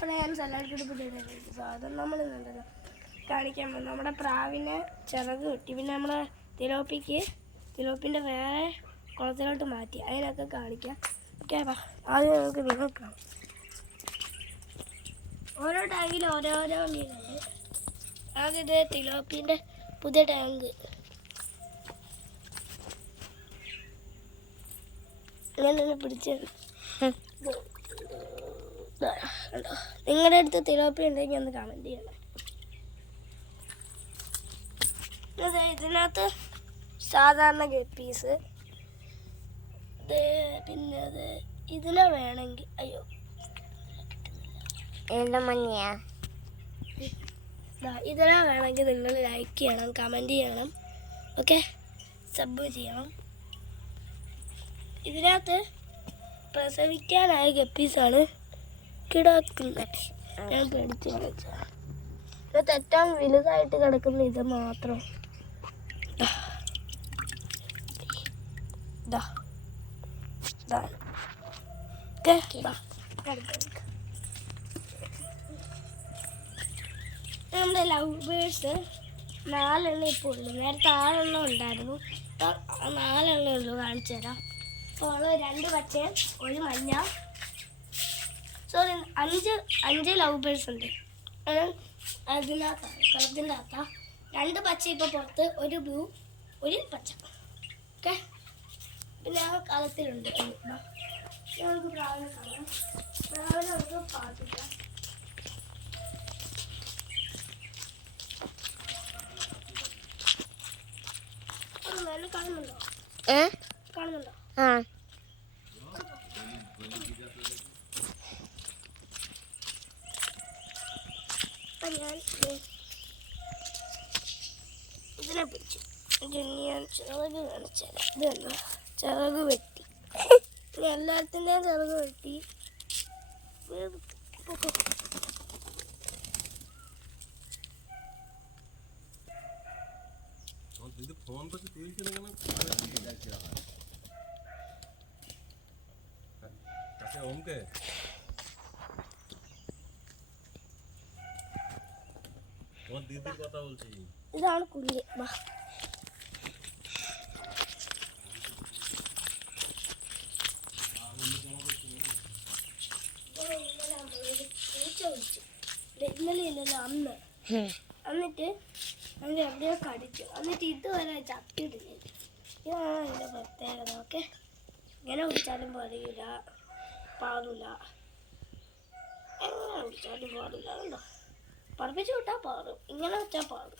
Friends എല്ലാവർക്കും അത് നമ്മൾ കാണിക്കാൻ പോകും. നമ്മുടെ പ്രാവിനെ ചിറക് കിട്ടി, പിന്നെ നമ്മുടെ തിലോപ്പിൻ്റെ വേറെ കുളത്തിലോട്ട് മാറ്റി, അതിനൊക്കെ കാണിക്കാം. ഓക്കെ, ആദ്യം നമുക്ക് നോക്കാം. ഓരോ ടാങ്കിൽ ഓരോരോ മീനുണ്ട്. ആദ്യം ഇത് തിലോപ്പിൻ്റെ പുതിയ ടാങ്ക്. ഇങ്ങനെ പിടിച്ചത്. നിങ്ങളുടെ അടുത്ത് തിലോപ്പി ഉണ്ടെങ്കിൽ ഒന്ന് കമൻറ്റ് ചെയ്യണം. ഇതിനകത്ത് സാധാരണ ഗപ്പീസ്, പിന്നെ ഇതിനെ വേണമെങ്കിൽ ഇതിനെ വേണമെങ്കിൽ നിങ്ങൾ ലൈക്ക് ചെയ്യണം, കമൻറ്റ് ചെയ്യണം, ഓക്കെ, സബ് ചെയ്യണം. ഇതിനകത്ത് പ്രസവിക്കാനായ ഗപ്പീസാണ് കിടക്കുന്നത്. ഞാൻ പേടിച്ച് കളിച്ചതാണ്. ഇത് ഏറ്റവും വലുതായിട്ട് കിടക്കുന്ന ഇത് മാത്രം. നമ്മുടെ ലവ് ബേഴ്സ് 4 എണ്ണം ഇപ്പോൾ ഉള്ളു. നേരത്തെ 6 എണ്ണം ഉണ്ടായിരുന്നു, 4 എണ്ണം ഉള്ളു. കാണിച്ചു തരാം. അപ്പോൾ 2 പച്ചയും 1 മഞ്ഞ. സോറി, 5 ലവ് ബേഴ്സ് ഉണ്ട്. അതിനകത്താണ്, കളത്തിൻ്റെ അകത്താണ്. 2 പച്ച ഇപ്പോൾ പുറത്ത്, 1 ബ്ലൂ, 1 പച്ച. ഓക്കെ, പിന്നെ ആ കളത്തിലുണ്ട്. നമുക്ക് പ്രാവിനെ കാണാം. പ്രാവിനെ നമുക്ക് പാർപ്പിക്കാം. കാണുന്നുണ്ടോ? കാണുന്നുണ്ടോ? ഞാൻ ഇതിനെ പിടിച്ചു. ഞാൻ ചിറക് കാണിച്ചുതരാം. ഇതല്ല, ചിറക് വെട്ടി. എല്ലാത്തിൻ്റെയും ചിറക് വെട്ടി. ഇതാണ് കുഞ്ഞ്. ഇന്നലെ എന്നിട്ട് അതിന് എവിടെയോ കടിച്ചു. എന്നിട്ട് ഇതുവരെ ചത്തിട്ടില്ല. ഇതാണ് അതിൻ്റെ പ്രത്യേകത. ഓക്കെ, ഇങ്ങനെ വിളിച്ചാലും പാടില്ല, എങ്ങനെ വിളിച്ചാലും പാടില്ല. കണ്ടോ, പറപ്പിച്ച് വിട്ടാൽ പാടും, ഇങ്ങനെ വെച്ചാൽ പാടും.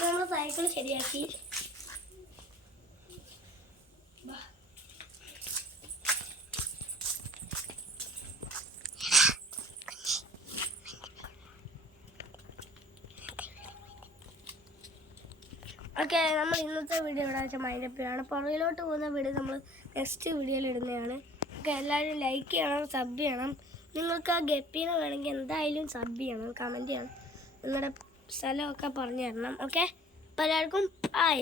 നമ്മൾ സൈക്കിൾ ശരിയാക്കി. ഓക്കെ, നമ്മൾ ഇന്നത്തെ വീഡിയോ ഇവിടെ വെച്ചാൽ മൈൻഡപ്പിലാണ്. പുറകിലോട്ട് പോകുന്ന വീഡിയോ നമ്മൾ നെക്സ്റ്റ് വീഡിയോയിൽ ഇടുന്നതാണ്. ഓക്കെ, എല്ലാവരും ലൈക്ക് ചെയ്യണം, സബ് ചെയ്യണം. നിങ്ങൾക്ക് ആ ഗപ്പീനെ വേണമെങ്കിൽ എന്തായാലും സബ് ചെയ്യണം, കമൻറ്റ് ചെയ്യണം, നിങ്ങളുടെ സ്ഥലമൊക്കെ പറഞ്ഞു തരണം. ഓക്കെ, അപ്പോൾ എല്ലാവർക്കും ബൈ.